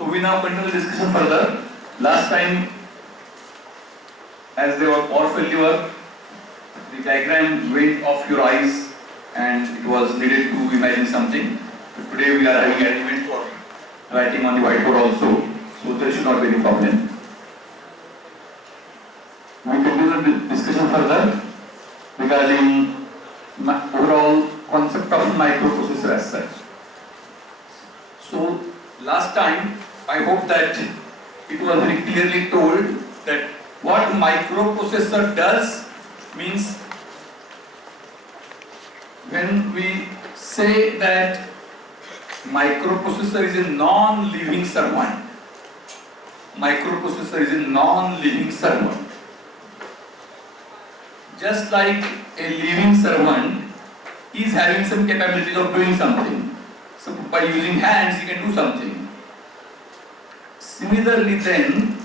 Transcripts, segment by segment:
So we now continue the discussion further. Last time, as there was power failure, the diagram went off your eyes and it was needed to imagine something. So today we are having arrangement for writing on the whiteboard also, so there should not be any problem. We continue the discussion further regarding overall concept of microprocessor as such. So last time I hope that it was very clearly told that what microprocessor does means when we say that microprocessor is a non-living servant. Microprocessor is a non-living servant. Just like a living servant is having some capabilities of doing something. So by using hands, he can do something. Similarly then,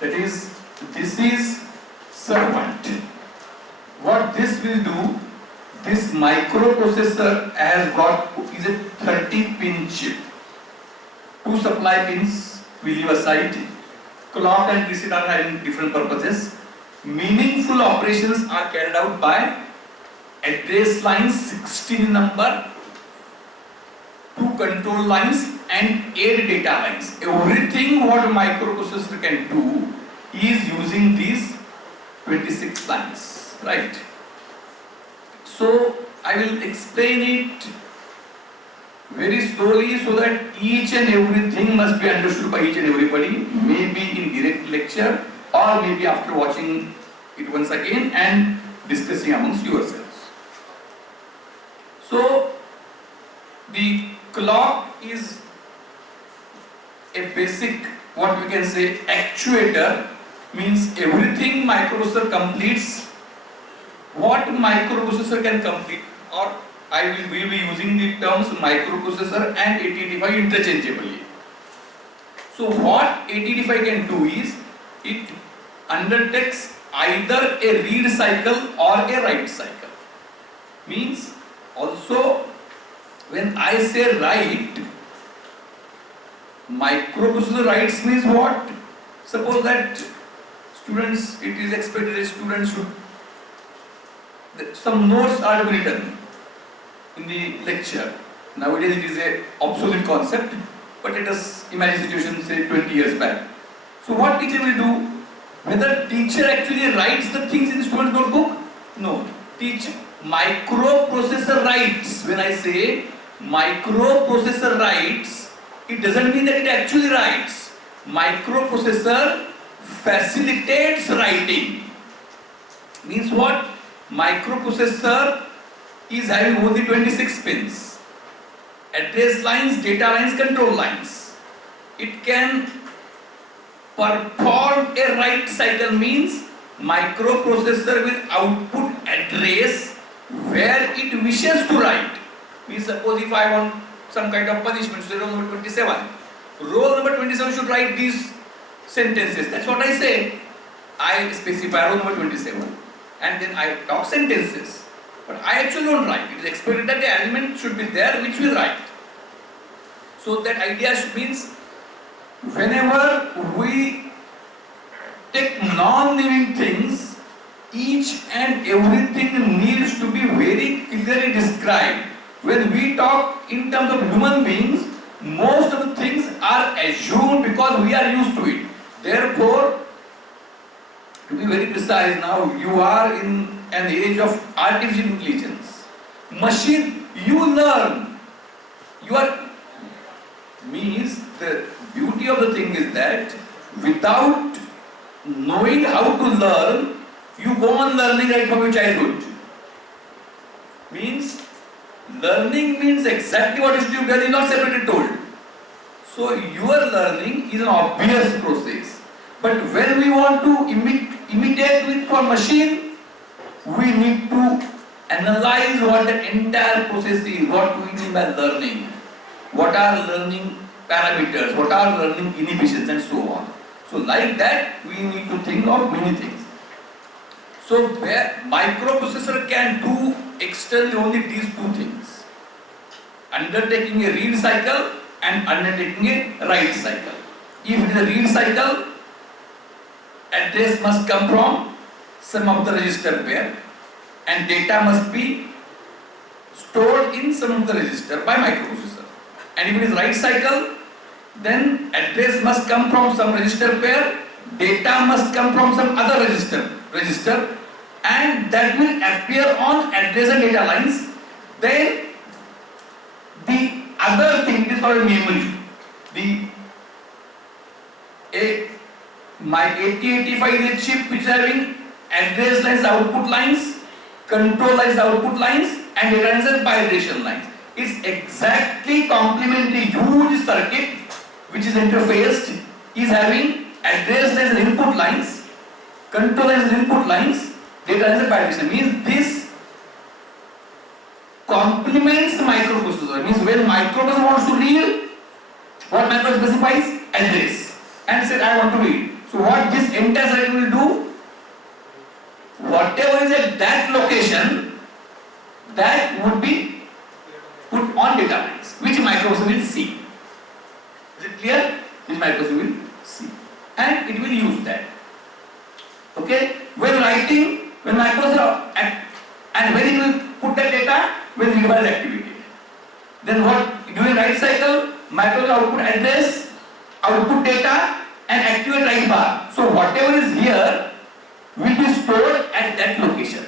this is servant. What this will do, this microprocessor is a 30-pin chip. 2 supply pins we leave aside. Clock and reset are having different purposes. Meaningful operations are carried out by address lines 16 number, 2 control lines and 8 data lines. Everything what a microprocessor can do is using these 26 lines, right? So I will explain it very slowly so that each and everything must be understood by each and everybody, maybe in direct lecture or maybe after watching it once again and discussing amongst yourselves. So the clock is a basic, what we can say, actuator, means everything microprocessor completes what microprocessor can complete, or I will be using the terms microprocessor and 8085 interchangeably. So what 8085 can do is, it undertakes either a read cycle or a write cycle. Means also when I say write, microprocessor writes means what? Suppose that students, it is expected that students should, some notes are to be written in the lecture. Nowadays it is a obsolete concept, but let us imagine situation say 20 years back. So what teacher will do? Whether teacher actually writes the things in the student notebook? No. Microprocessor writes. When I say microprocessor writes, it doesn't mean that it actually writes. Microprocessor facilitates writing. Means what? Microprocessor is having only 26 pins. Address lines, data lines, control lines. It can perform a write cycle, means microprocessor will output address where it wishes to write. Means suppose if I want some kind of punishment, say roll number 27. Roll number 27 should write these sentences. That's what I say. I specify roll number 27 and then I talk sentences. But I actually don't write. It is expected that the element should be there which will write. So that idea means whenever we take non-living things, each and everything needs to be very clearly described. When we talk in terms of human beings, most of the things are assumed because we are used to it. Therefore, to be very precise now, you are in an age of artificial intelligence. Machine, you learn. You are, means the beauty of the thing is that without knowing how to learn, you go on learning right from your childhood. Means learning means exactly what is to be done is not separately told. So your learning is an obvious process. But when we want to imitate with for machine, we need to analyze what the entire process is, what we mean by learning, what are learning parameters, what are learning inhibitions and so on. So like that we need to think of many things. So where microprocessor can do externally only these 2 things. Undertaking a read cycle and undertaking a write cycle. If it is a read cycle, address must come from some of the register pair and data must be stored in some of the register by microprocessor. And if it is write cycle, then address must come from some register pair, data must come from some other register, and that will appear on address and data lines. Then the other thing is called memory. My 8085 is a chip which is having address lines, output lines, control lines, output lines, and data lines and bidirectional lines. It's exactly complementary huge circuit which is interfaced, is having address lines and input lines, control lines and input lines, data lines and bidirectional. Means this complements the microprocessor. Means when microprocessor wants to read, what microprocessor specifies? Address. And said I want to read. So what this entire circuit will do? Whatever is at that location, that would be put on data lines, which microprocessor will see. Is it clear? This microprocessor will see. And it will use that. Okay? When writing, when microprocessor and when it will put that data, when required activity. Then what? During write cycle, microprocessor output address, output data, and activate write bar. So whatever is here will be stored at that location.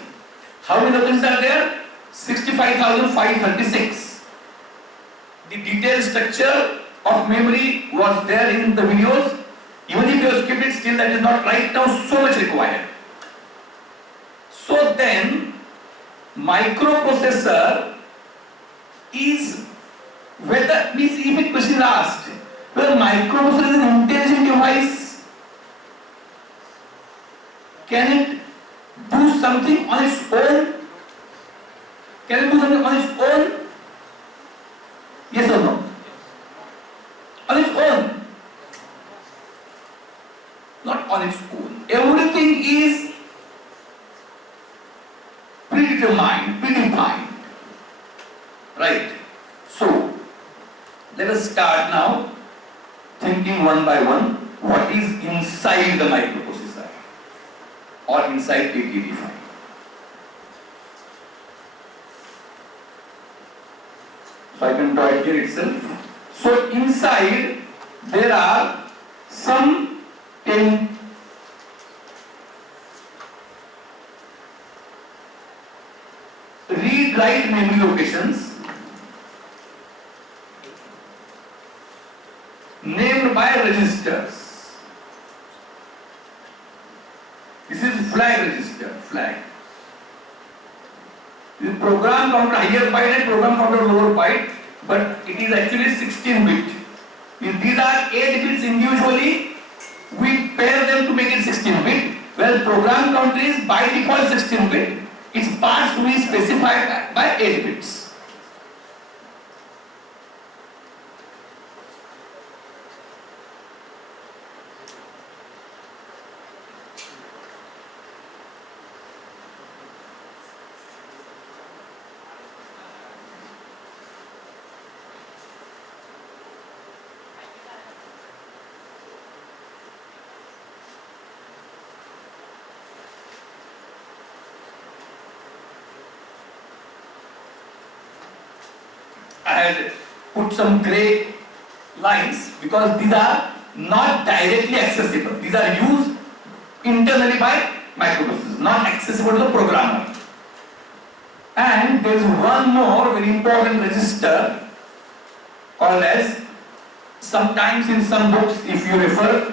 How many locations are there? 65,536. The detailed structure of memory was there in the videos. Even if you have skipped it, still that is not right now so much required. So then, microprocessor is whether, means if a question is asked, whether microprocessor is an intelligent device, can it do something on its own? Can it do something on its own? Yes or no? On its own. Not on its own. Everything is predefined. Right? So, let us start now thinking one by one what is inside the microprocessor or inside 8085. So I can draw it here itself. So inside there are some 10 read-write memory locations named by registers. This is flag register, flag. This is program counter higher byte and program counter lower byte, but it is actually 16 bit. If these are 8 bits individually, we pair them to make it 16 bit. Well, program counter is by default 16 bit. Its parts we specify by 8 bits. I had put some gray lines because these are not directly accessible. These are used internally by microprocessors, not accessible to the programmer. And there is one more very important register called as, sometimes in some books if you refer,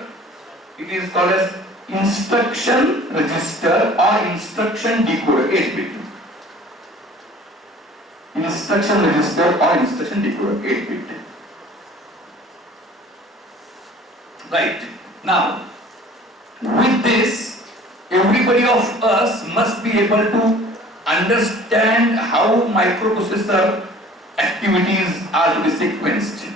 it is called as instruction register or instruction decoder, 8-bit. Instruction register or instruction decoder, 8-bit. Right. Now, with this, everybody of us must be able to understand how microprocessor activities are to be sequenced.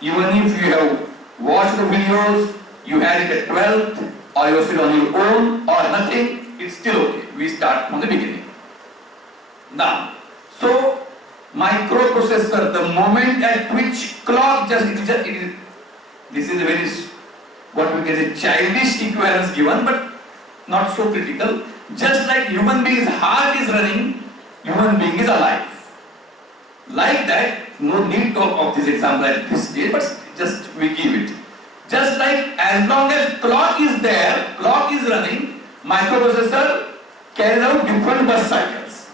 Even if you have watched the videos, you had it at 12th, or you sit on your own, or nothing, it's still okay. We start from the beginning. Now, so microprocessor, the moment at which clock this is a very, what we can say, childish equivalence given, but not so critical. Just like human being's heart is running, human being is alive. Like that, no need of this example at this stage, but just we give it. Just like as long as clock is there, clock is running, microprocessor carries out different bus cycles.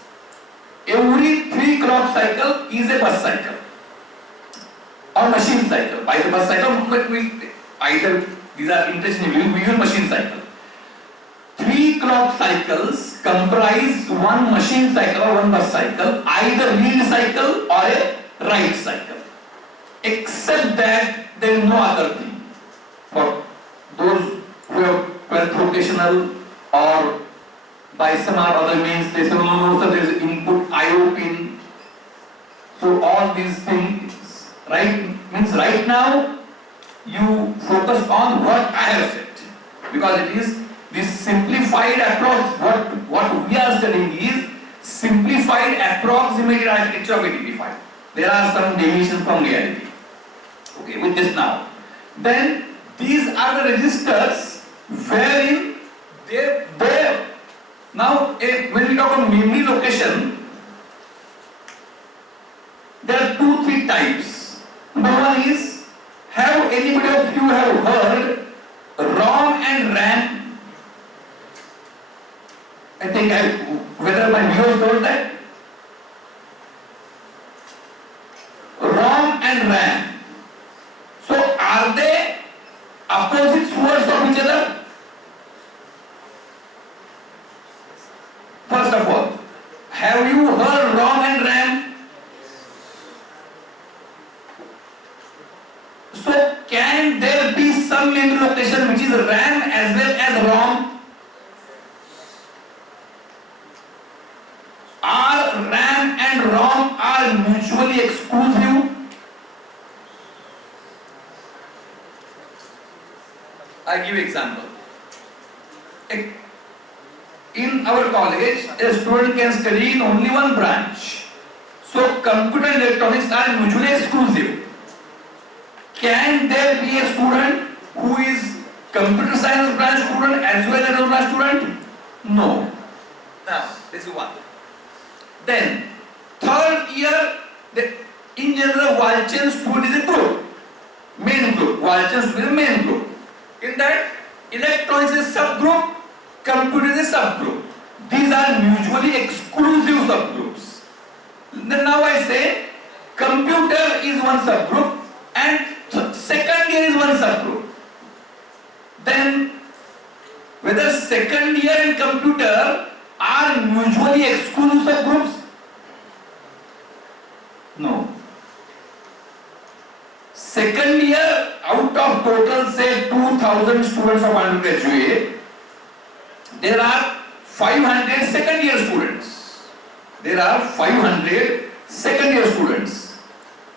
Every 3 clock cycle is a bus cycle or machine cycle. By the bus cycle, either these are interchangeable, we use machine cycle. 3 clock cycles comprise one machine cycle or one bus cycle, either read cycle or a write cycle. Except that there is no other thing. For those who have felt vocational or by some or other means, they say no, so there is input IO pin. So all these things, right, means right now you focus on what I have said, because it is this simplified approach. What we are studying is simplified approximated architecture of 885. There are some deviations from reality. Okay, with this now. Then these are the registers wherein they now when we talk about memory location, there are 2-3 types. Number one is, have anybody of you have heard ROM and RAM? I think whether my viewers told that? ROM and RAM. So are they opposite words of each other? First of all, have you heard ROM and RAM? So can there be some memory location which is RAM as well as ROM? Are RAM and ROM are mutually exclusive? I give example. In our college, a student can study in only one branch. So computer and electronics are mutually exclusive. Can there be a student who is computer science branch student as well as a branch student? No. Now, this is one. Then, third year, in general, Walchen student is a group. Main group. Walchen student is a main group. In that, electronics is a subgroup, computer is a subgroup. These are mutually exclusive subgroups. Then now I say, computer is one subgroup and second year is one subgroup. Then, whether second year and computer are mutually exclusive subgroups? No. Second year, out of total say 2000 students of undergraduate, there are 500 second year students. There are 500 second year students.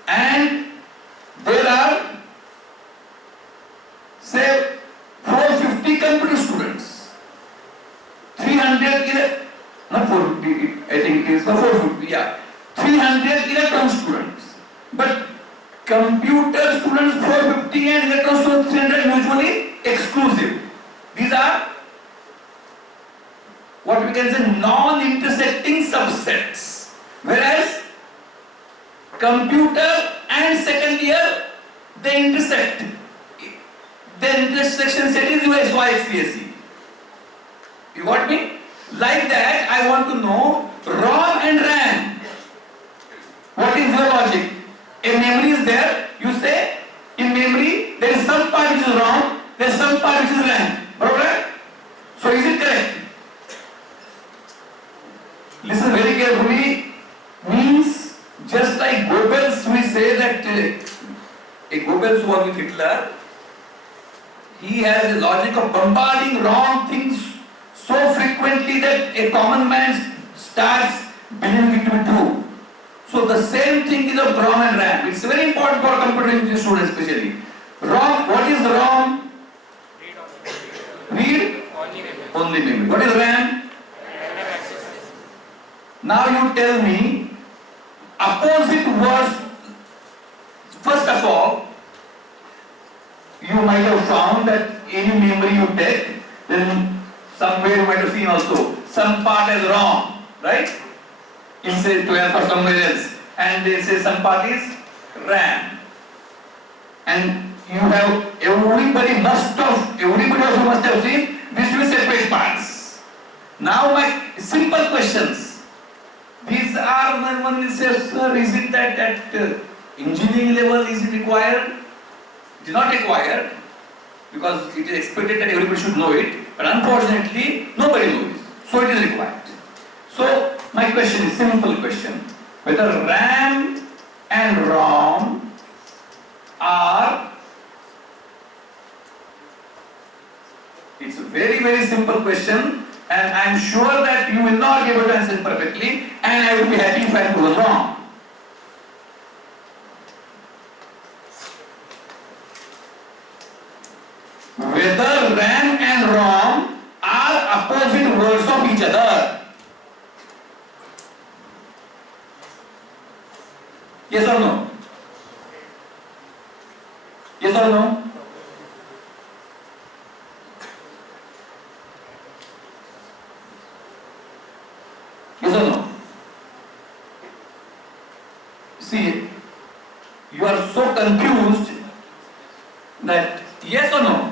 And there are say 450 computer students. 300 not 450, I think it is 450, yeah. 300 electron students. But computer students 450 and electron students 300 mutually exclusive. These are what we can say non-intersecting subsets. Whereas computer and second year, they intersect. The intersection set is USYXCSE. You got me? Like that, I want to know ROM and RAM. What is your logic? A memory is there, you say, in memory, there is some part which is ROM, there is some part which is RAM. Alright? So is it correct? Listen very carefully. Means, just like Goebbels, we say that a Goebbels who was with Hitler, he has a logic of bombarding wrong things so frequently that a common man starts believing it to be true. So the same thing is of ROM and RAM. It's very important for computer engineering students especially. ROM, what is ROM? Read? Only memory. What is RAM? Now you tell me, opposite words, first of all, you might have found that any memory you take, then somewhere you might have seen also some part is wrong, right? It says 12 or somewhere else, and they say some part is RAM. And you have, everybody must have seen these two separate parts. Now my simple questions. These are, when one will say, sir, is it that at engineering level is it required? It is not required, because it is expected that everybody should know it, but unfortunately nobody knows it. So it is required. So my question is simple question, whether RAM and ROM are, it's a very simple question, and I am sure that you will not be able to answer it perfectly, and I will be happy if I am proven wrong. Whether RAM and ROM are opposite words of each other. Yes or no? Yes or no? Yes or no? See, you are so confused that yes or no?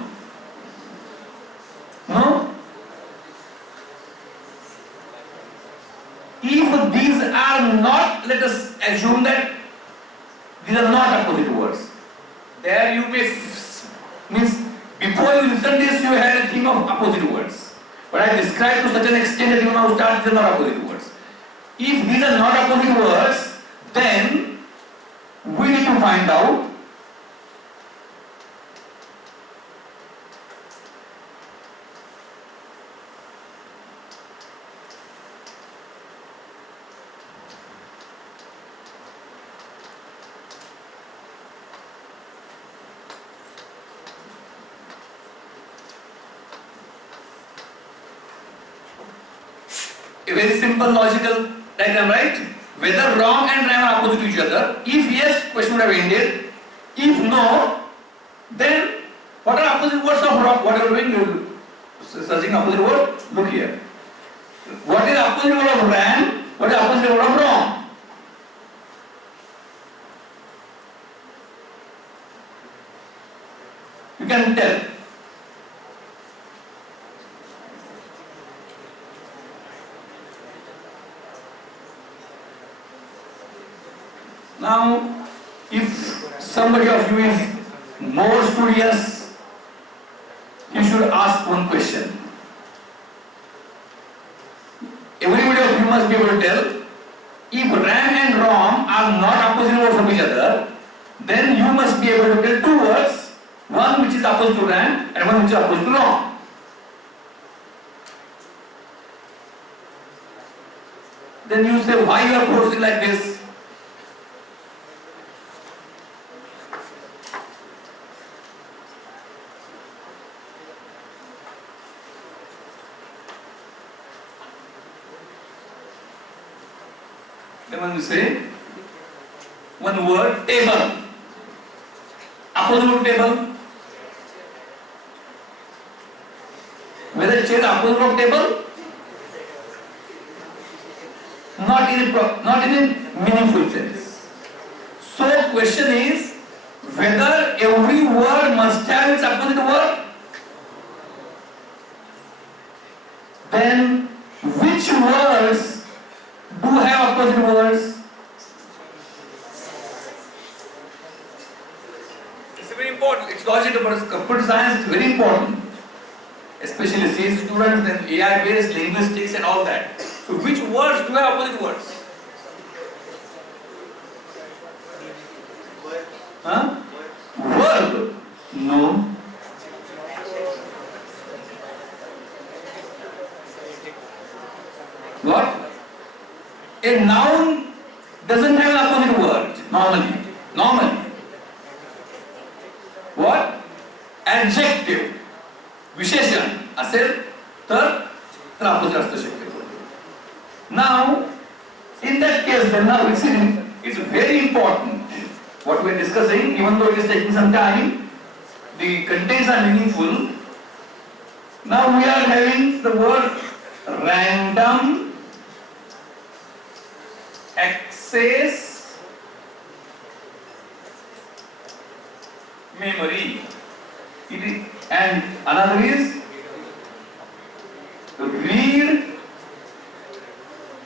No? If these are not, let us assume that these are not opposite words. There you may, means before you listen this you had a thing of opposite words. But I described to such an extent that you now start these are not opposite words. If these are not opposite words, then we need to find out a very simple logical diagram, right? Whether ROM and RAM are opposite to each other. If yes, question would have ended. If no, then what are opposite words of ROM? What are you doing? Searching opposite word? Look here. What is opposite word of RAM? What is opposite word of ROM? You can tell. Now, if somebody of you is more studious, you should ask one question. Everybody of you must be able to tell, if RAM and ROM are not opposite words of each other, then you must be able to tell two words, one which is opposite to RAM and one which is opposite to ROM. Then you say, why you are proceeding like this? Then when you say one word, table. Opposite of table. Whether chair is opposite of table? Not in a meaningful sense. So question is whether every word must have its opposite word. Then which words do have opposite words? It's very important. It's logical, but computer science is very important. Especially C students, then AI based linguistics and all that. So which words do have opposite words? Huh? Verb? No. What? A noun doesn't have an opposite word normally. What? Adjective. विशेषण असेल तर opposite असू शकते. Now, in that case, then now we see it's very important. What we are discussing, even though it is taking some time, the contents are meaningful. Now we are having the word random access memory. And another is read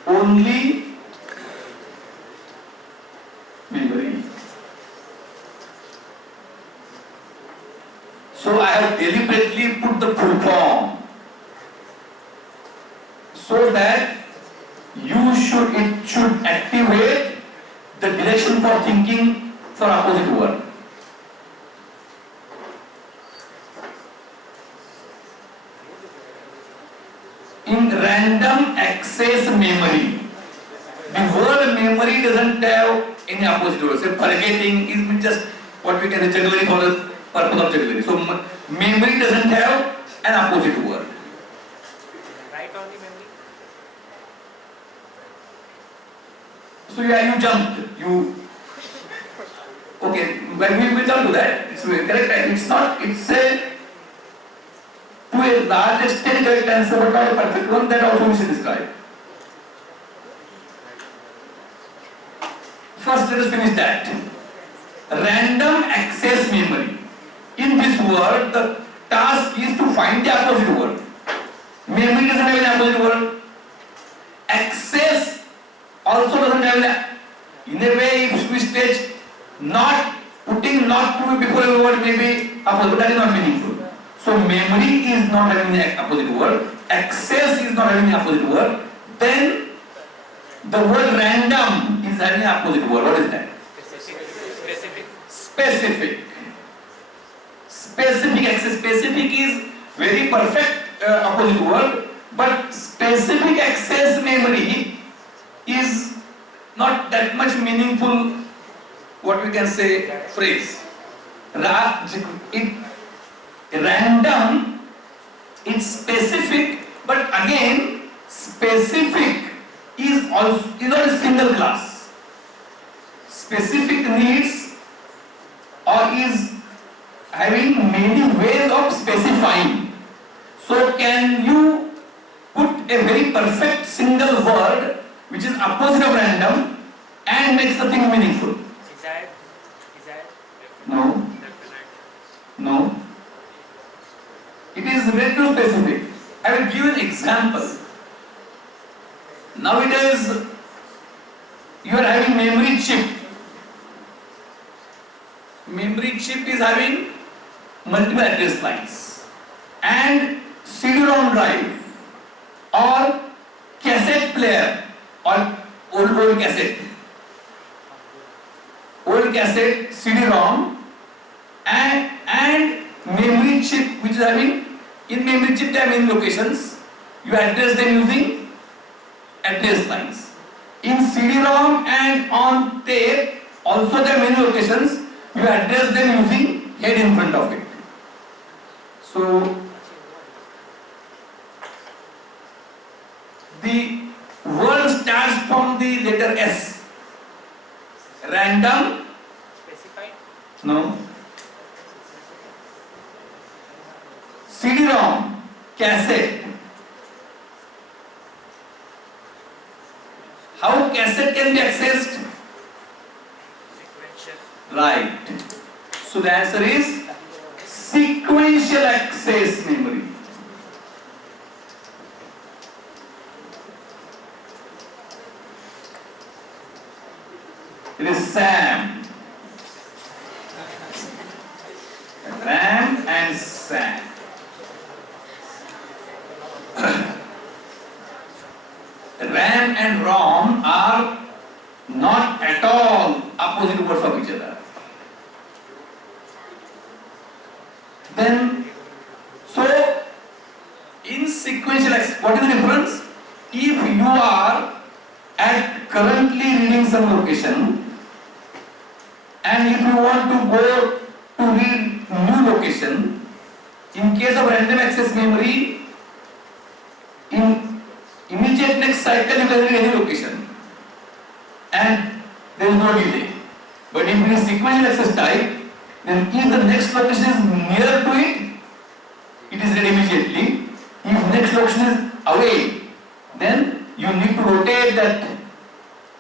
only memory. So I have deliberately put the full form so that it should activate the direction for thinking for opposite word. In random access memory, the word memory doesn't have any opposite word. So forgetting is just what we can say jugglery for the purpose of jugglery. So memory doesn't have an opposite word. Write only memory. So yeah, you jumped. Okay, but we will come to that. It's correct. It's not. It's a to a large extent correct answer, but not a perfect one. That also we should describe. First, let us finish that. Random access memory. In this word, the task is to find the opposite word. Memory doesn't have an opposite word. Access also doesn't have an. In a way, if we stage not putting not to before a word may be opposite, but that is not meaningful. So memory is not having the opposite word. Access is not having the opposite word. Then the word random is having an opposite word. What is that? Specific. Specific access. Specific is very perfect opposite word, but specific access memory is not that much meaningful. What we can say phrase. Random, it's specific, but again, specific is not a single class. Specific needs or is having many ways of specifying. So can you put a very perfect single word which is opposite of random and makes the thing meaningful? Desired. No. No. It is very too specific. I will give an example. Nowadays, you are having memory chip. Memory chip is having multiple address lines. And CD-ROM drive or cassette player or old cassette. Old cassette, CD-ROM and memory chip which is having, in memory chip there are many locations. You address them using address lines. In CD-ROM and on tape also there are many locations. You address them using head in front of it. So the word starts from the letter S. Random. Specified. No. CD-ROM, cassette. How cassette can be accessed? Sequential. Right. So the answer is sequential access memory. It is SAM. RAM and SAM. RAM and ROM are not at all opposite words of each other. Then, so in sequential access, what is the difference? If you are at currently reading some location and if you want to go to read new location, in case of random access memory, in immediate next cycle you can read any location and the there is no delay. But if it is sequential access type, then if the next location is near to it, it is read immediately. If next location is away, then you need to rotate that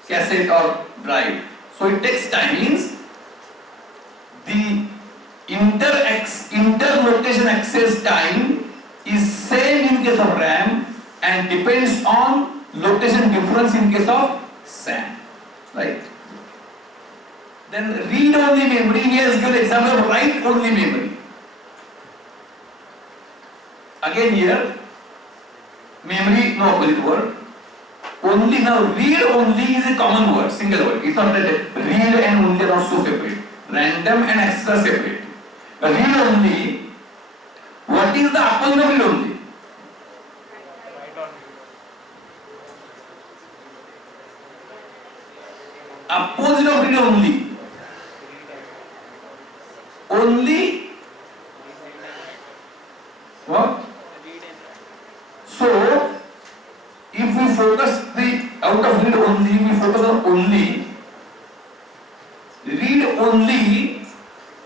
cassette or drive. So it takes time. Means the inter-location access time is same in case of RAM and depends on location difference in case of SAM. Right? Then read-only memory, he has given example of write-only memory. Again here, memory, no opposite word. Only now, read-only is a common word, single word. It's not that read and only are also separate. Random and access are separate. Read-only, what is the opposite of read-only? Write on. Opposite of read-only. Only what? So, if we focus the out of read only, we focus on only. Read only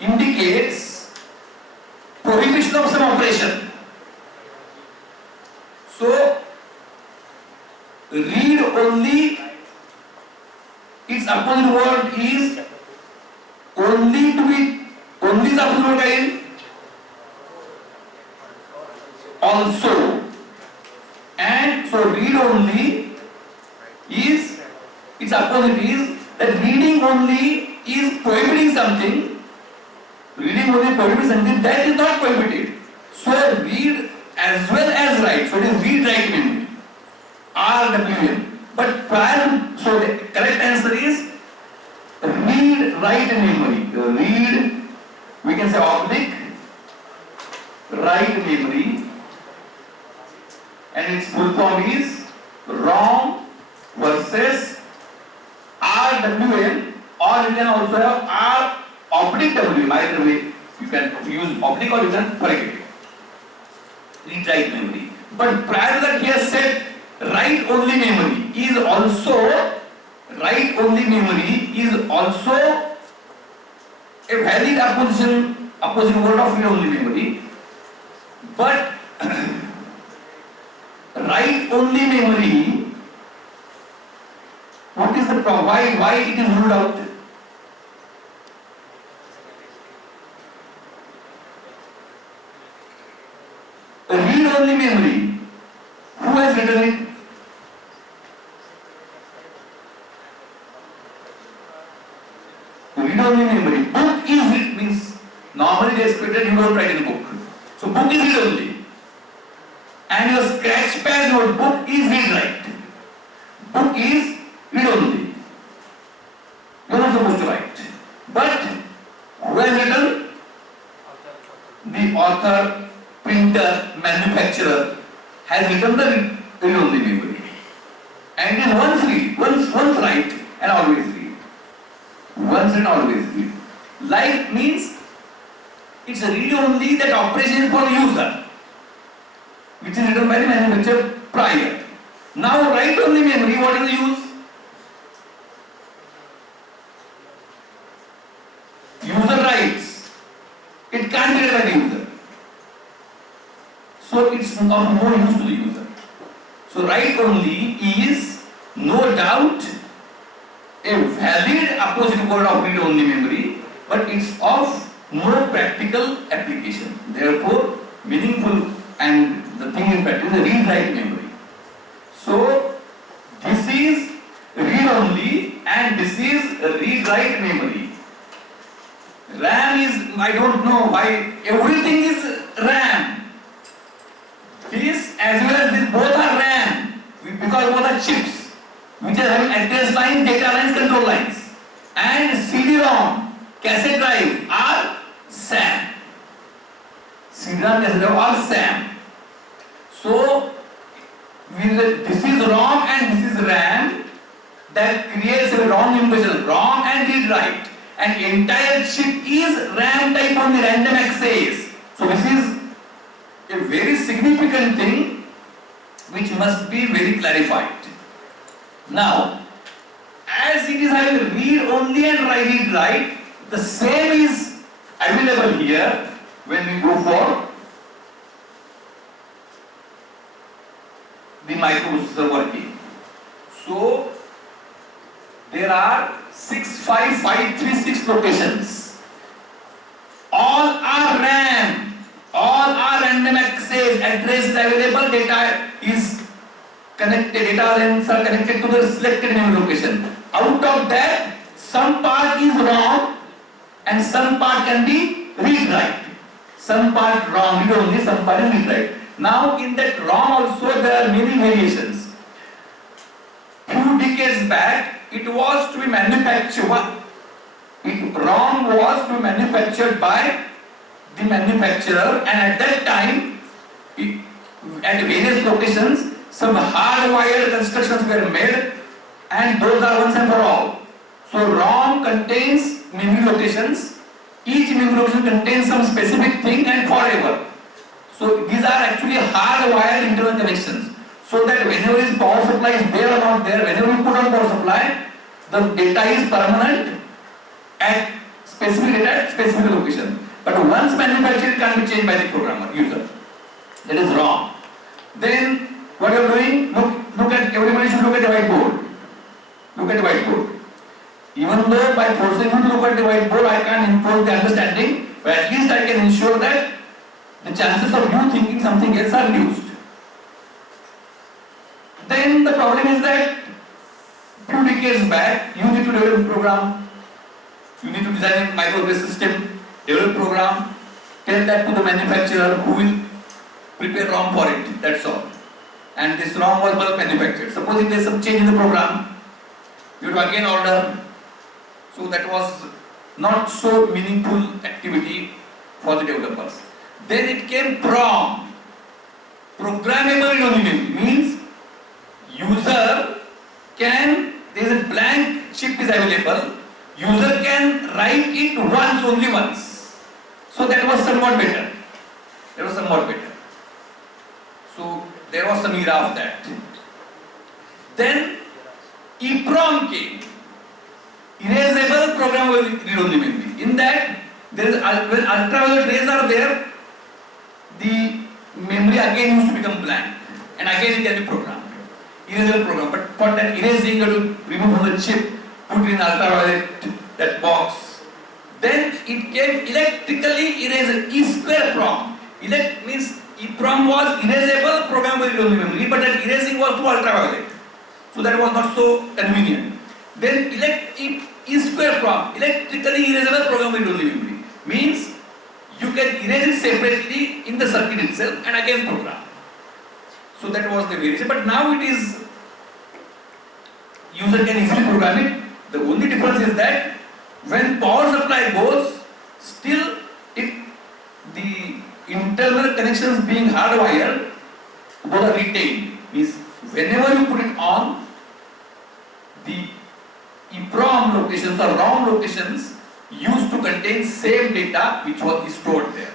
indicates prohibition of some operation. So, read only, its opposite word is only to be, only is opposite word again, also. And so read only is, its opposite is that reading only is prohibiting something. Reading only prohibits something that is not prohibited. So read as well as write. So it is read write memory. RWM. But prior to, so the correct answer is read write memory. Read, we can say oblique, write memory. And its full form is ROM versus RWM, or you can also have R oblique WM. Either way, you can use oblique or you can forget it. Read write memory. But prior to that, he has said write only memory is also a valid opposite word of read only memory. But write only memory, what is the problem? Why it is ruled out? Read only memory, who has written it? Read only memory. Book is read, means normally they expected you don't write in a book. So book is read only. And your scratch pad notebook is read write. Book is read only. You are not supposed to write. But who has written? The author, printer, manufacturer has written the read only memory. And it is once read, once write and always read. Once and always read. Like means it's a read only, that operation is for user, which is written by the manufacturer prior. Now write only memory, what is the use? User writes. It can't be read by the user. So it's of no use to the user. So write only is no doubt a valid opposite word of read only memory, but it's of no practical application. Therefore, meaningful and the thing in practice is read write memory. So this is read only and this is read write memory. RAM is, I don't know why everything is RAM. This as well as this both are RAM because both are chips which are having address lines, data lines, control lines. And CD-ROM, cassette drive are SAM. CD-ROM, cassette drive are SAM. So this is ROM and this is RAM. That creates a wrong impression. ROM and read write. And entire chip is RAM type on the random access. So this is a very significant thing which must be very clarified. Now, as it is having read only and read write, the same is available here when we go for the microprocessor working. So there are 65536 locations. All are RAM, all are random access, address is available, data is connected, data lanes are connected to the selected memory location. Out of that, some part is wrong and some part can be read write. Some part wrong, read only, some part is read write. Now in that wrong also there are many variations. Few decades back, it was to be manufactured. ROM was to be manufactured by the manufacturer, and at that time, at various locations, some hardwired constructions were made, and those are once and for all. So ROM contains memory locations. Each memory location contains some specific thing and forever. So these are actually hardwired internal connections. So that whenever is power supply is there or not there, whenever you put on power supply, the data is permanent at specific data at specific location. But once manufactured, it can be changed by the programmer, user. That is wrong. Then what you are doing? Look at, everybody should look at the whiteboard. Look at the whiteboard. Even though by forcing you to look at the whiteboard, I can't enforce the understanding, but at least I can ensure that the chances of you thinking something else are reduced. Then the problem is that few decades back, you need to develop a program, you need to design a microprocessor system, develop a program, tell that to the manufacturer who will prepare ROM for it, that's all. And this ROM was bulk manufactured. Suppose if there is some change in the program, you have to again order. So that was not so meaningful activity for the developers. Then it came PROM, programmable read-only memory, means user can, there is a blank chip is available, user can write it once, only once. So that was somewhat better. That was somewhat better. So there was some era of that. Then EPROM came, erasable programmable read-only memory. In that, there is, when ultraviolet rays are there, the memory again used to become blank, and again it can be programmed. Erasable program, but for that erasing you have to remove from the chip, put in ultraviolet, that box. Then it came electrically erasable, E-square PROM. Means EPROM was erasable programmable read-only memory, but that erasing was through ultraviolet. So that was not so convenient. Then E-square PROM, electrically erasable programmable read-only memory, means you can erase it separately in the circuit itself and again program. So that was the variation, but now it is, user can easily program it. The only difference is that when power supply goes, still the internal connections being hardwired, those are retained. Means whenever you put it on, the EPROM locations or ROM locations used to contain same data which was stored there.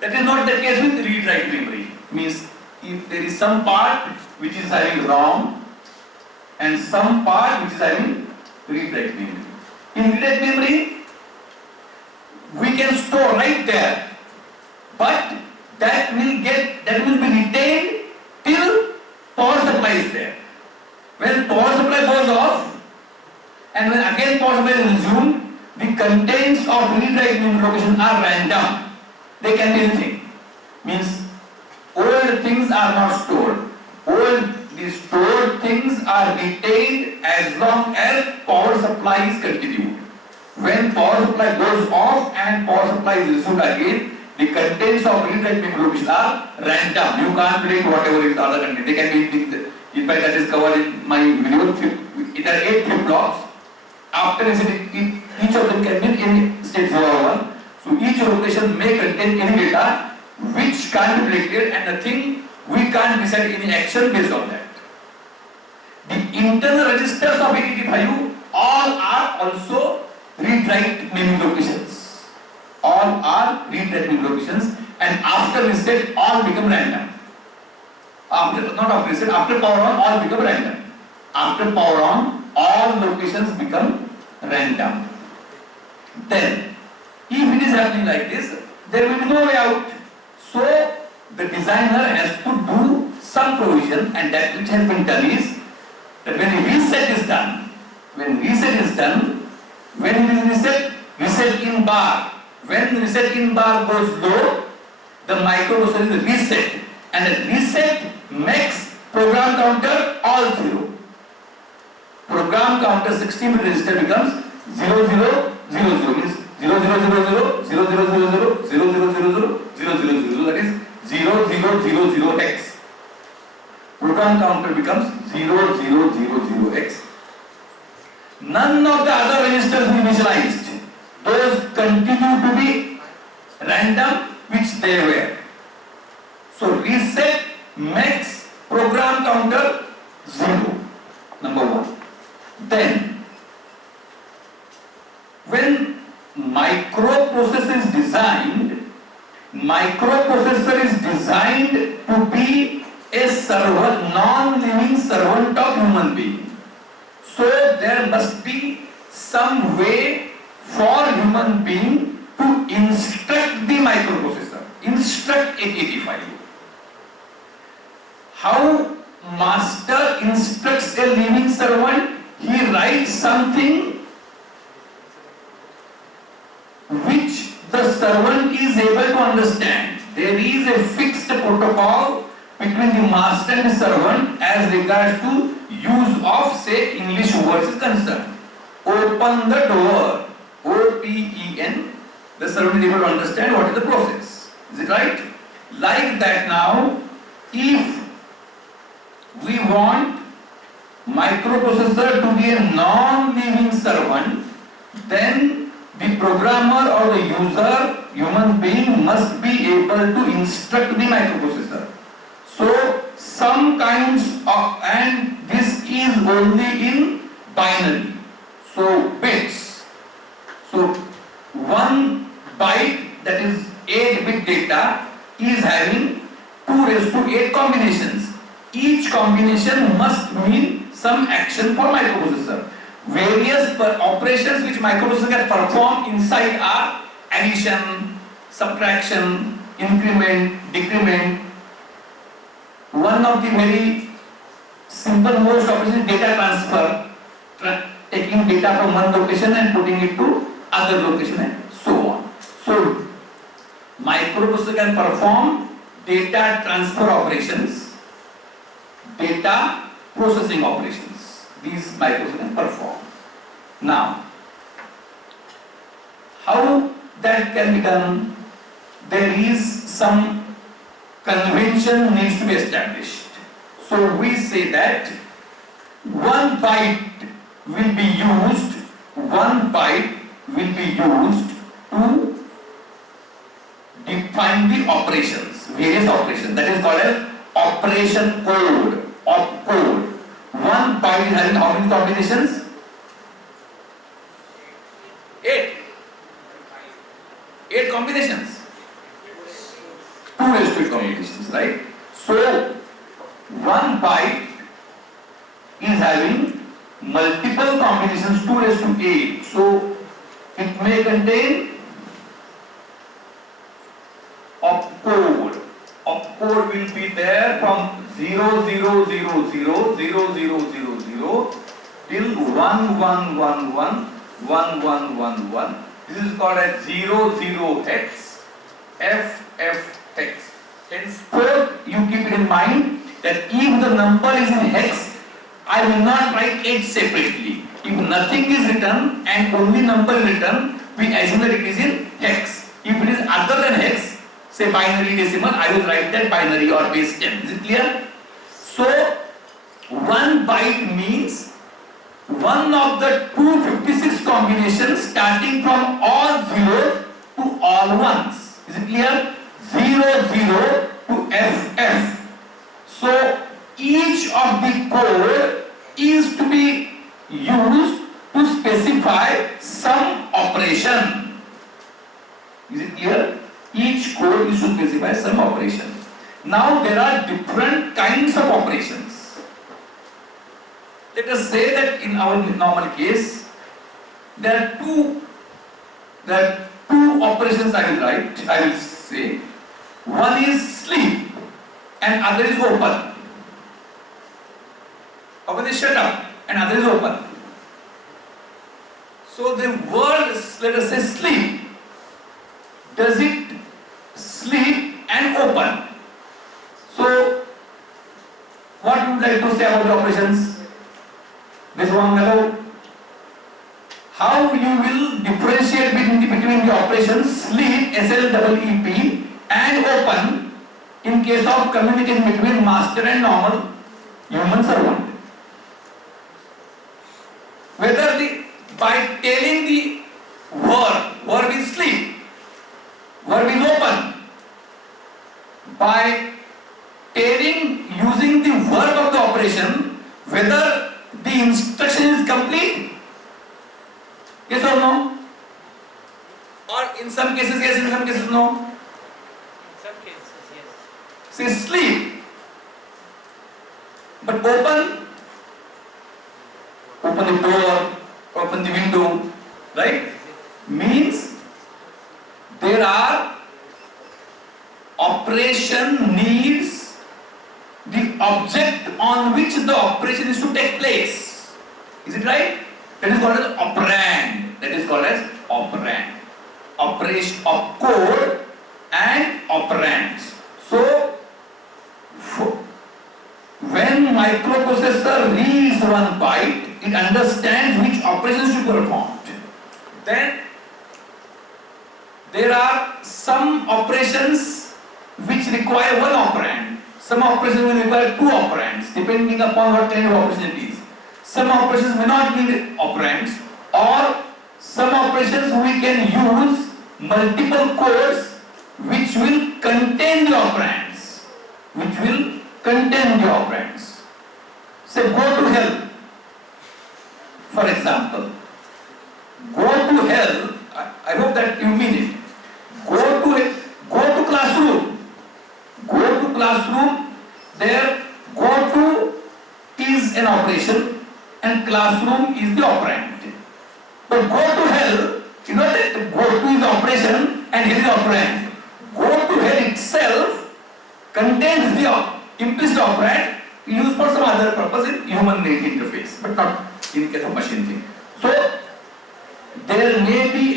That is not the case with read-write memory. Means if there is some part which is having ROM and some part which is having read-write memory. In read-write memory, we can store right there, but that will be retained till power supply is there. When power supply goes off and when again power supply is resumed, the contents of read-write memory location are random. They can be anything. Means old things are not stored. The stored things are retained as long as power supply is continued. When power supply goes off and power supply is resumed again, the contents of read-write memory locations are random. You can't predict whatever is the other content. They can be, in fact that is covered in my video. There are 8 flip-flops. After incident, each of them can be in any state 0 or 1. So each location may contain any data which can't be predicted, and nothing we can't decide any action based on that. The internal registers of 8085 all are also read-write memory locations. All are read-write memory locations, and after reset all become random. After power on all become random. After power on all locations become random. Then, if it is happening like this, there will be no way out. So, the designer has to do some provision, and that which has been done is that when reset is done, when it is reset in bar, when reset in bar goes low, the microprocessor is reset, and the reset makes program counter all 0. Program counter 16-bit register becomes 0000, means 0000, 0000, 0000, 0000, that is 0000x. Program counter becomes 0000x. None of the other registers will be initialized. Those continue to be random, which they were. So reset makes program counter 0. Number 1. Then, when microprocessor is designed to be a servant, non-living servant of human being. So there must be some way for human being to instruct the microprocessor, instruct 8085. How master instructs a living servant? He writes something which the servant is able to understand. There is a fixed protocol between the master and the servant as regards to use of, say, English words is concerned. Open the door, O-P-E-N, the servant is able to understand what is the process. Is it right? Like that now, if we want microprocessor to be a non-living servant, then the programmer or the user, human being, must be able to instruct the microprocessor. So, some kinds of, and this is only in binary, so bits. So, 1 byte, that is 8-bit data, is having 2⁸ combinations. Each combination must mean some action for microprocessor. Various operations which microprocessor can perform inside are addition, subtraction, increment, decrement. One of the very simple most operation is data transfer, taking data from one location and putting it to other location and so on. So, microprocessor can perform data transfer operations, data processing operations. These microprocessors can perform. Now, how that can be done? There is some convention needs to be established. So we say that 1 byte will be used, 1 byte will be used to define the operations, various operations. That is called as operation code. Opcode. 1 byte is having how many combinations? 8. 8 combinations. 2⁸ combinations, right? So 1 byte is having multiple combinations, 2⁸. So it may contain opcode. Opcode will be there from 0000 till 1111 1111. This is called as 00x FFX. Henceforth, you keep it in mind that if the number is in hex, I will not write it separately. If nothing is written and only number is written, we assume that it is in hex. If it is other than hex, say binary decimal, I will write that binary or base 10. Is it clear? So, 1 byte means one of the 256 combinations starting from all zeros to all ones. Is it clear? 00 to FF. So, each of the code is to be used to specify some operation. Is it clear? Each code is to specify some operation. Now there are different kinds of operations. Let us say that in our normal case, there are two operations I will write, I will say. One is sleep and other is open. One is shut up and other is open. So the word, let us say sleep. Does it sleep and open? So what would you like to say about the operations? This one, hello. How you will differentiate between the operations sleep, SLEEP, and open in case of communication between master and normal human servant. Whether by telling the verb is sleep, verb is open, by telling using the verb of the operation, whether the instruction is complete, yes or no? Or in some cases yes, in some cases no? In some cases, yes. Say sleep, but open the door, open the window, right? Means there are operation needs the object on which the operation is to take place. Is it right? That is called as operand. That is called as operand. Operation of code and operands. So when microprocessor reads one byte, it understands which operations to be performed. Then there are some operations which require one operand. Some operations will require two operands depending upon what kind of operation it is. Some operations may not need operands, or some operations we can use multiple codes which will contain the operands. Say go to hell. For example, go to hell, I hope that you mean it. Go to classroom. Go to classroom, there go to is an operation and classroom is the operand. But go to hell, you know that go to is the operation and hell is the operand. Go to hell itself contains the implicit operand used for some other purpose in human interface, but not in case of machine thing. So there may be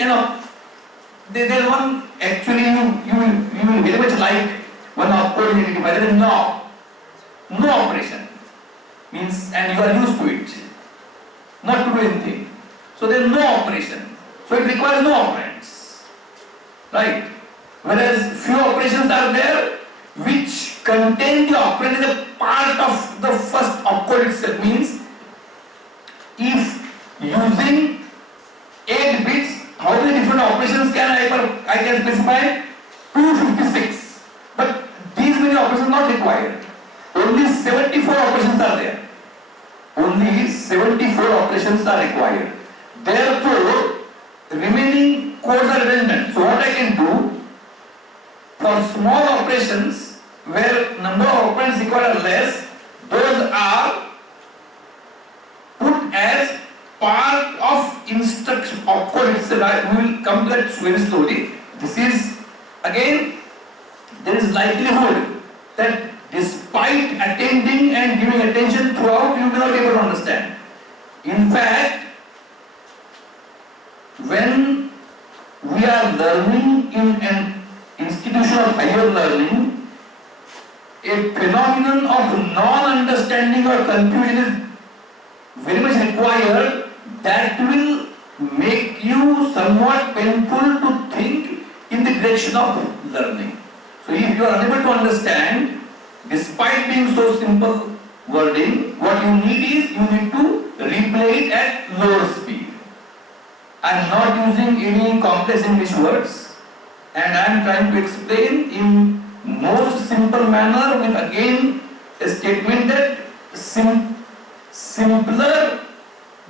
there is one actually you will very much like one opcode identifier. There is no operation means, and you are used to it, not to do anything. So there is no operation. So it requires no operands, right? Whereas few operations are there which contain the operand as a part of the first opcode itself. Means if using 8 bits, how many different operations can I can specify? 256. But these many operations not required. Only 74 operations are there. Only 74 operations are required. Therefore, the remaining codes are redundant. So what I can do, for small operations where number of operands required are less, those are put as part of instruction of code itself. We will come to that very slowly. This is again, there is likelihood that despite attending and giving attention throughout, you will not be able to understand. In fact, when we are learning in an institution of higher learning, a phenomenon of non-understanding or confusion is very much required. That will make you somewhat painful to think in the direction of learning. So if you are unable to understand, despite being so simple wording, what you need is, you need to replay it at lower speed. I am not using any complex English words, and I am trying to explain in most simple manner with again a statement that simpler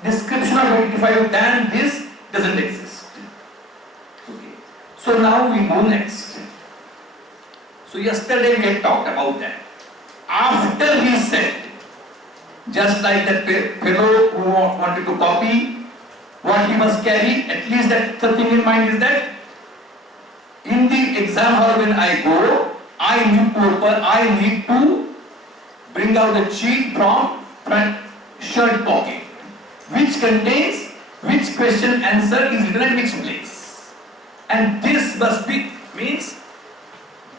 description of identifier than this doesn't exist. Okay. So now we go next. So yesterday we had talked about that. After he said just like that fellow who wanted to copy, what he must carry, at least that the thing in mind is that in the exam hall when I go, I need to bring out the cheat from front shirt pocket, which contains which question answer is written at which place. And this must be, means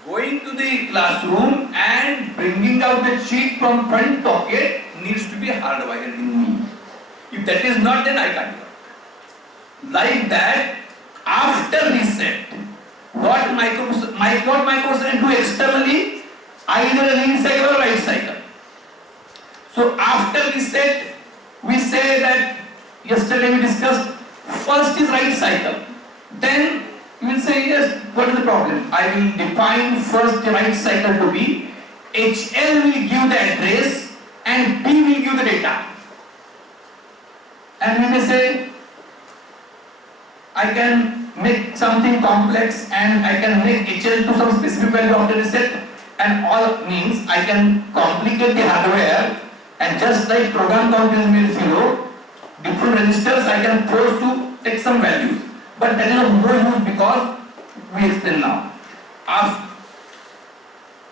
going to the classroom and bringing out the cheat from front pocket needs to be hardwired in me. If that is not, then I can't work. Like that, after reset, what microprocessor do externally, either an in cycle or right cycle. So after reset, we say that yesterday we discussed first is right cycle. Then we will say, yes, what is the problem? I will define first the right cycle to be HL will give the address and B will give the data. And we may say, I can make something complex and I can make HL to some specific value after reset, and all means I can complicate the hardware, and just like program count is made 0, different registers I can force to take some values. But that is of no use because we explain now.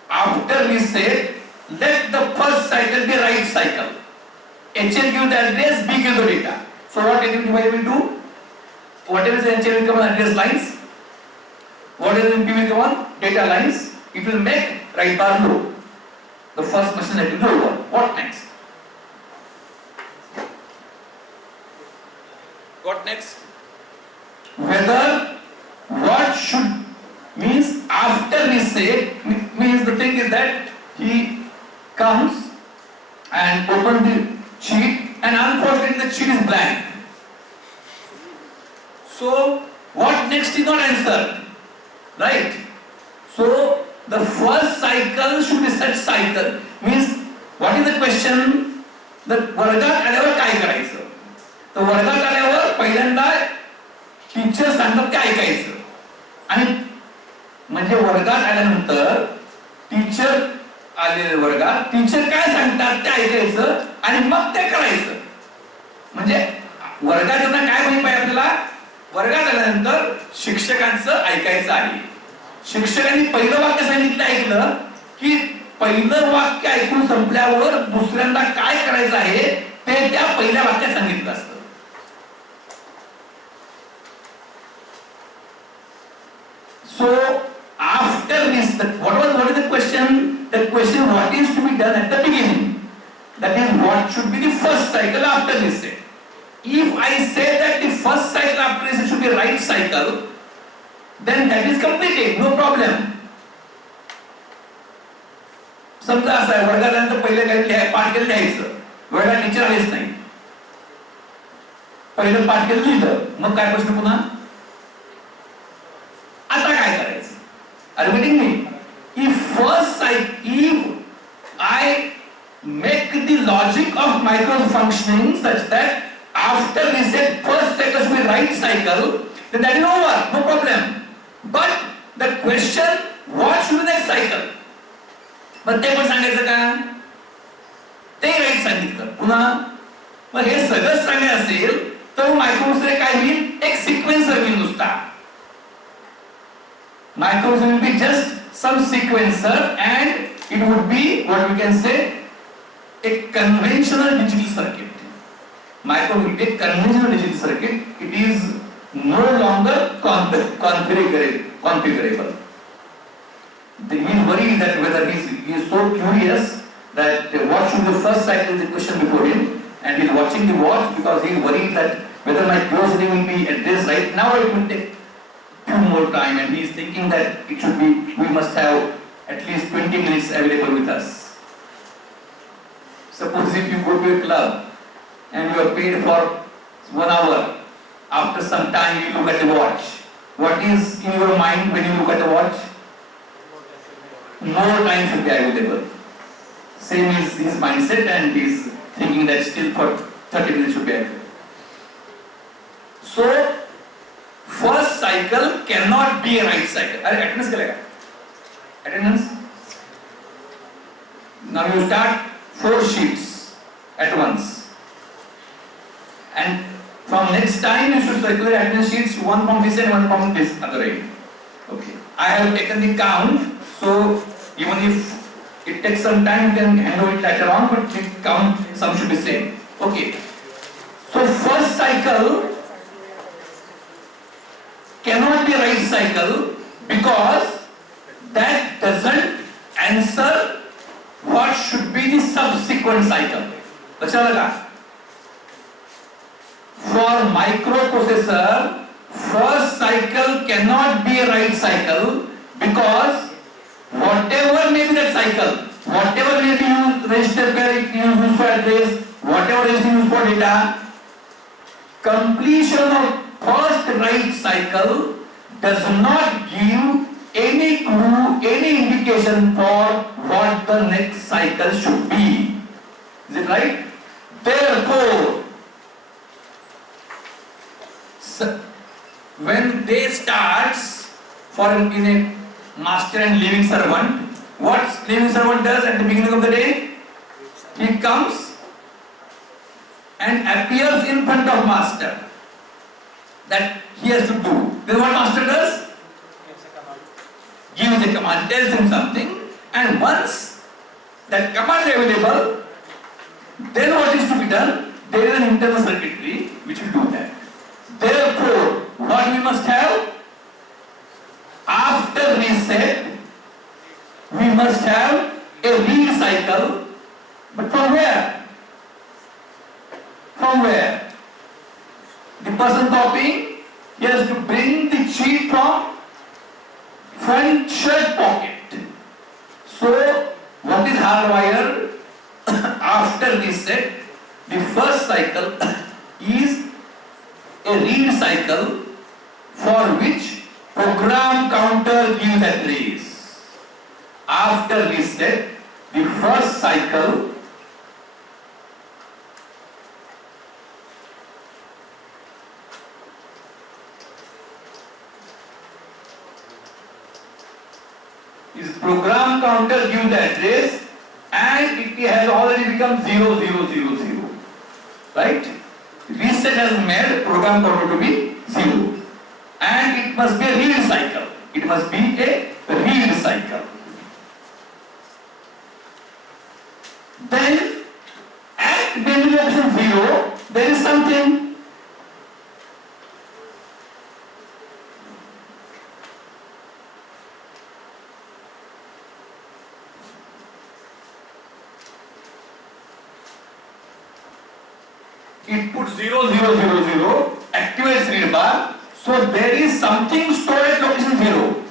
After reset, let the first cycle be right cycle. HL gives the address, B gives the data. So what HL will do? Whatever is HL will come on address lines. Whatever is B will come on data lines. It will make right bar low. The first machine that will go over. What next? What next? Whether what should means after reset means the thing is that he comes and opens the sheet, and unfortunately the sheet is blank. So what next is not answered, right? So the first cycle should be set cycle, means what is the question? The वर्गात आल्यावर काय करायचं? तर वर्गात आल्यावर पहिल्यांदा teacher सांगतात काय ऐकायचं, आणि म्हणजे वर्गात आल्यानंतर टीचर आले वर्गात, टीचर काय सांगतात ते ऐकायचं आणि मग ते करायचं. म्हणजे वर्गात येताना काय माहिती पाहिजे आपल्याला? वर्गात आल्यानंतर शिक्षकांचं ऐकायचं आहे. शिक्षकांनी पहिलं वाक्य सांगितलं ऐकलं की पहिलं वाक्य ऐकून संपल्यावर दुसऱ्यांदा काय करायचं आहे ते त्या पहिल्या वाक्यात सांगितलं असतं. So after this, what is the question? The question what is to be done at the beginning. That is what should be the first cycle after reset. If I say that the first cycle after reset should be right cycle, then that is completed, no problem. समजा असं आहे, वर्गात आल्यानंतर पहिले काही पाठ केलं लिहायचं, वर्गात टीचर आलेच नाही, पहिलं पाठ केलं लिहिलं, मग काय प्रश्न पुन्हा? आता काय करायचं? Are you getting me? If I make the logic of micro functioning such that after reset first cycle should be right cycle, then that is over, no problem. But the question, what should be next cycle? मग ते पण सांगायचं का? ते right सांगितलं पुन्हा. मग हे सगळं सांगायचं असेल तर मायक्रोप्रोसेसर काय होईल? एक सिक्वेन्सर होईल नुसता. Microprocessor will be just some sequencer, and it would be what we can say a conventional digital circuit. Micro will be a conventional digital circuit. It is no longer configurable. He is worried that whether he is so curious that what should be the first cycle is the question before him, and he is watching the watch because he is worried that whether my curiosity will be addressed right now. It will take few more time, and he is thinking that it should be, we must have at least 20 minutes available with us. Suppose if you go to a club and you are paid for 1 hour, after some time you look at the watch. What is in your mind when you look at the watch? More time should be available. Same is his mindset, and he is thinking that still for 30 minutes should be available. So first cycle cannot be a right cycle. Attendance करेगा? Attendance. Now you start 4 sheets. at once. And from next time you should circulate attendance sheets, one from this end, one from this other end. Okay. I have taken the count, so even if it takes some time, you can handle it later on, but the count sum should be same. Okay. So first cycle cannot be right cycle because that doesn't answer what should be the subsequent cycle. अच्छा लगा? For microprocessor, first cycle cannot be a right cycle because whatever may be that cycle, whatever may be used, register pair used for address, whatever is used for data, completion of first right cycle does not give any clue, any indication for what the next cycle should be. Is it right? Therefore, when day starts for in a master and leaving servant, what leaving servant does at the beginning of the day? He comes and appears in front of master. That he has to do. Then what master does? Gives a command, tells him something, and once that command is available, then what is to be done? There is an internal circuitry which will do that. Therefore, what we must have? After reset, we must have a read cycle. But from where? From where? The person copying, he has to bring the cheat from front shirt pocket. So, what is hardwired? After reset, the first cycle is a read cycle for which program counter gives address. After reset, the first cycle is program counter gives the address and it has already become 0000, right? Reset has made program counter to be 0 and it must be a read cycle. It must be a read cycle. Then at memory option 0 there is something. It puts 0000, activates read bar. So there is something stored at location 0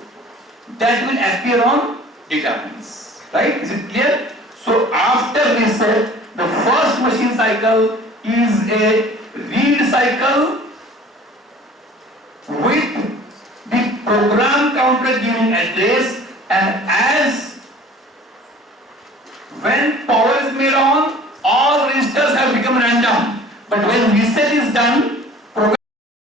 that will appear on data pins. Right? Is it clear? So after reset, the first machine cycle is a read cycle with the program counter giving address, and as when power is made on, all registers have become random. But when reset is done,